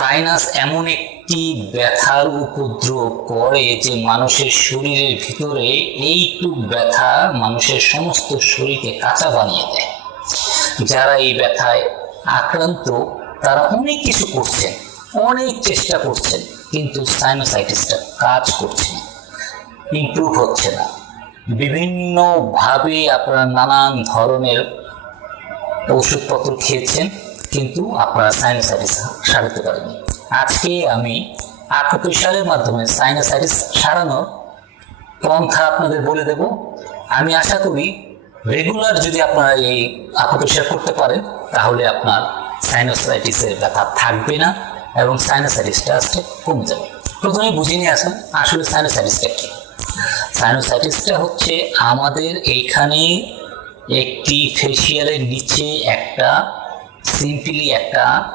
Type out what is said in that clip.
Sinus এমন একটি ব্যথার উপদ্রব করে যে মানুষের শরীরের ভিতরে এইটুক ব্যথা মানুষের সমস্ত শরীরকে কাঁচা বানিয়ে দেয়। যারা এই ব্যথায় আক্রান্ত তারা অনেক কিছু করছেন, অনেক চেষ্টা করছেন, কিন্তু সাইনোসাইটিসটা কাজ করছে না, ইমপ্রুভ হচ্ছে না। বিভিন্নভাবে আপনারা নানান ধরনের ওষুধপত্র খেয়েছেন, কিন্তু আপনারা সাইনোসাইটিস সারাতে পারেননি। আজকে আমি আকুপ্রেশারের মাধ্যমে সাইনোসাইটিস সারানোর পন্থা আপনাদের বলে দেব। আমি আশা করি রেগুলার যদি আপনারা এই আকুপ্রেশার করতে পারেন তাহলে আপনার সাইনোসাইটিসের ব্যথা থাকবে না এবং সাইনোসাইটিসটা আস্তে কমে যাবে। প্রথমে বুঝে নিয়ে আসেন আসলে সাইনোসাইটিসটা কি। সাইনোসাইটিসটা হচ্ছে আমাদের এইখানে একটি ফেসিয়ালের নিচে একটা সিম্পলি একটা